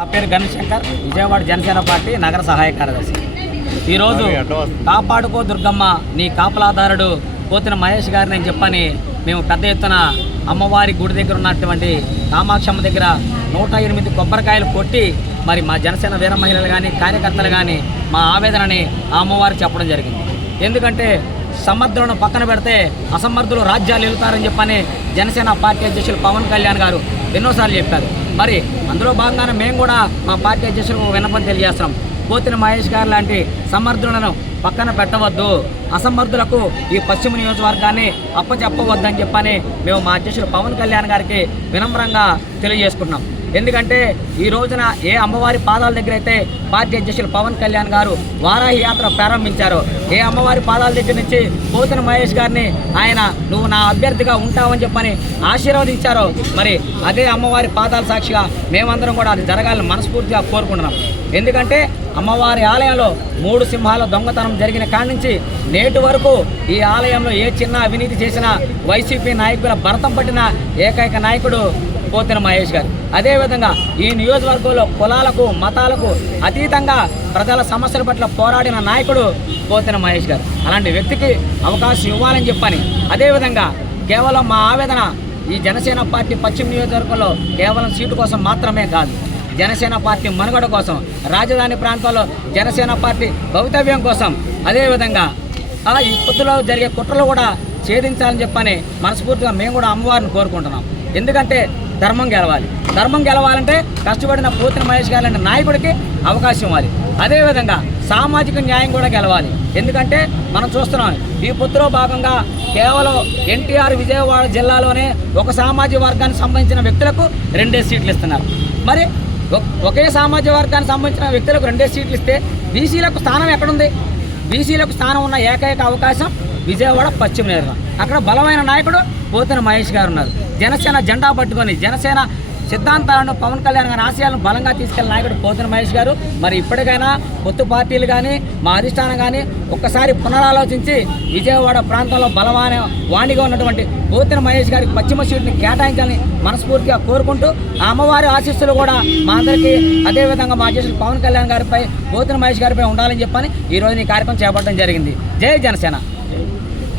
నా పేరు గణశంకర్, విజయవాడ జనసేన పార్టీ నగర సహాయ కార్యదర్శి. ఈరోజు కాపాడుకో దుర్గమ్మ నీ కాపలాదారుడు పోతిన మహేష్ గారిని అని చెప్పని మేము పెద్ద ఎత్తున అమ్మవారి గుడి దగ్గర ఉన్నటువంటి కామాక్షమ్మ దగ్గర 108 కొబ్బరికాయలు కొట్టి మరి మా జనసేన వీర మహిళలు కానీ కార్యకర్తలు కానీ మా ఆవేదనని ఆ అమ్మవారికి చెప్పడం జరిగింది. ఎందుకంటే సమర్థులను పక్కన పెడితే అసమర్థులు రాజ్యాలు వెళ్తారని చెప్పని జనసేన పార్టీ అధ్యక్షులు పవన్ కళ్యాణ్ గారు ఎన్నోసార్లు చెప్పారు. మరి అందులో భాగంగానే మేము కూడా మా పార్టీ అధ్యక్షులకు విన్నపం తెలియజేస్తున్నాం. పోతిన మహేష్ గారు లాంటి సమర్థులను పక్కన పెట్టవద్దు, అసమర్థులకు ఈ పశ్చిమ నియోజకవర్గాన్ని అప్పచెప్పవద్దని చెప్పని మేము మా అధ్యక్షులు పవన్ కళ్యాణ్ గారికి వినమ్రంగా తెలియజేసుకుంటున్నాం. ఎందుకంటే ఈ రోజున ఏ అమ్మవారి పాదాల దగ్గర అయితే పార్టీ అధ్యక్షులు పవన్ కళ్యాణ్ గారు వారాహి యాత్ర ప్రారంభించారో, ఏ అమ్మవారి పాదాల దగ్గర నుంచి పోతిన మహేష్ గారిని ఆయన నువ్వు నా అభ్యర్థిగా ఉంటావని చెప్పని ఆశీర్వదించారో, మరి అదే అమ్మవారి పాదాల సాక్షిగా మేమందరం కూడా అది జరగాలని మనస్ఫూర్తిగా కోరుకుంటున్నాం. ఎందుకంటే అమ్మవారి ఆలయంలో 3 సింహాల దొంగతనం జరిగిన కాడి నుంచి నేటి వరకు ఈ ఆలయంలో ఏ చిన్న అవినీతి చేసినా వైసీపీ నాయకుల భరతం పట్టిన ఏకైక నాయకుడు పోతిన మహేష్ గారు. అదేవిధంగా ఈ నియోజకవర్గంలో కులాలకు మతాలకు అతీతంగా ప్రజల సమస్యల పట్ల పోరాడిన నాయకుడు పోతిన మహేష్ గారు. అలాంటి వ్యక్తికి అవకాశం ఇవ్వాలని చెప్పని, అదేవిధంగా కేవలం మా ఆవేదన ఈ జనసేన పార్టీ పశ్చిమ నియోజకవర్గంలో కేవలం సీటు కోసం మాత్రమే కాదు, జనసేన పార్టీ మనుగడ కోసం, రాజధాని ప్రాంతాల్లో జనసేన పార్టీ భవితవ్యం కోసం, అదేవిధంగా ఈ పొత్తులో జరిగే కుట్రలు కూడా ఛేదించాలని చెప్పని మనస్ఫూర్తిగా మేము కూడా అమ్మవారిని కోరుకుంటున్నాం. ఎందుకంటే ధర్మం గెలవాలి. ధర్మం గెలవాలంటే కష్టపడిన పోతిన మహేష్ గారి లాంటి నాయకుడికి అవకాశం ఇవ్వాలి. అదేవిధంగా సామాజిక న్యాయం కూడా గెలవాలి. ఎందుకంటే మనం చూస్తున్నాం ఈ పొత్తులో భాగంగా కేవలం ఎన్టీఆర్ విజయవాడ జిల్లాలోనే ఒక సామాజిక వర్గానికి సంబంధించిన వ్యక్తులకు 2 సీట్లు ఇస్తున్నారు. మరి ఒకే సామాజిక వర్గానికి సంబంధించిన వ్యక్తులకు 2 సీట్లు ఇస్తే బీసీలకు స్థానం ఎక్కడుంది? బీసీలకు స్థానం ఉన్న ఏకైక అవకాశం విజయవాడ పశ్చిమ నియోజకవర్గం. అక్కడ బలమైన నాయకుడు పోతిన మహేష్ గారు ఉన్నారు. జనసేన జెండా పట్టుకొని జనసేన సిద్ధాంతాలను పవన్ కళ్యాణ్ గారి ఆశయాలను బలంగా తీసుకెళ్లిన నాయకుడు పోతిన మహేష్ గారు. మరి ఇప్పటికైనా పొత్తు పార్టీలు కానీ మా అధిష్టానం కానీ ఒక్కసారి పునరాలోచించి విజయవాడ ప్రాంతంలో బలమైన వాణిగా ఉన్నటువంటి పోతిన మహేష్ గారికి పశ్చిమ సీటుని కేటాయించాలని మనస్ఫూర్తిగా కోరుకుంటూ ఆ అమ్మవారి ఆశీస్సులు కూడా మా అందరికీ, అదేవిధంగా మా అధ్యక్షులు పవన్ కళ్యాణ్ గారిపై పోతిన మహేష్ గారిపై ఉండాలని చెప్పని ఈరోజు ఈ కార్యక్రమం చేపట్టడం జరిగింది. జై జనసేన.